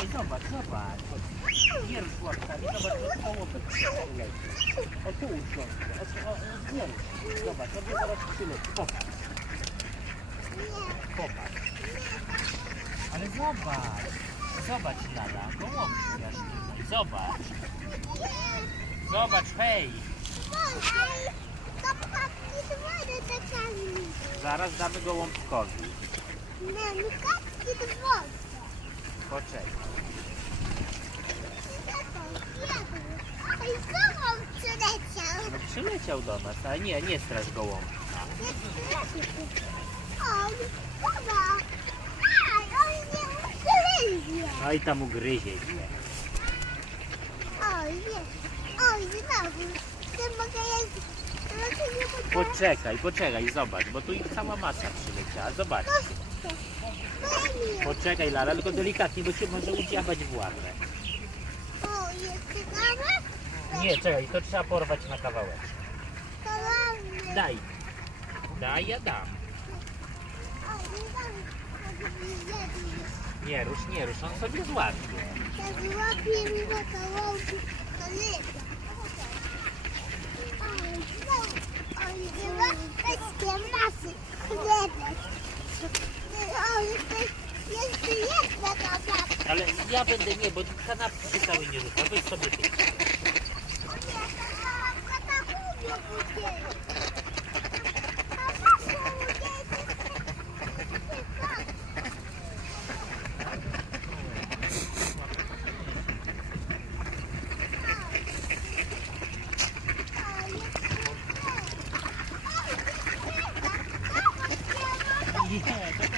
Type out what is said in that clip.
Ej, zobacz, zobacz. Nie rusz łapkami, zobacz, to kołopek przyleci. O tu usiądź. O, o, o, nie rusz. Zobacz, sobie zaraz przyleci. Popatrz, popatrz. Ale zobacz. Zobacz, Lala, gołąbki aż tutaj. Zobacz. Zobacz, hej. Zaraz damy gołąbkowi. Nie, no kapki z wody. Poczekaj. Ej, znowu przyleciał. No przyleciał do nas, ale nie, nie straż gołąbka. Oj, baba. Aj, on nie uszczędzie. No i tam ugryzie się. Oj, nie. Oj, znowu. Ty mogę jeść. Poczekaj, poczekaj, zobacz, bo tu ich cała masa przyleciała. Zobacz. Poczekaj, Lara, tylko delikatnie, bo się może udziałać w łapę. O, jest kawa? Nie, czekaj, to trzeba porwać na kawałek. Kawa. Daj. Daj, ja dam. Nie rusz, nie rusz, on sobie złapie. Jak łapię mi na kawałki, ja będę nie, bo kanapki się cały nie rucha. Weź sobie ty. Nie, to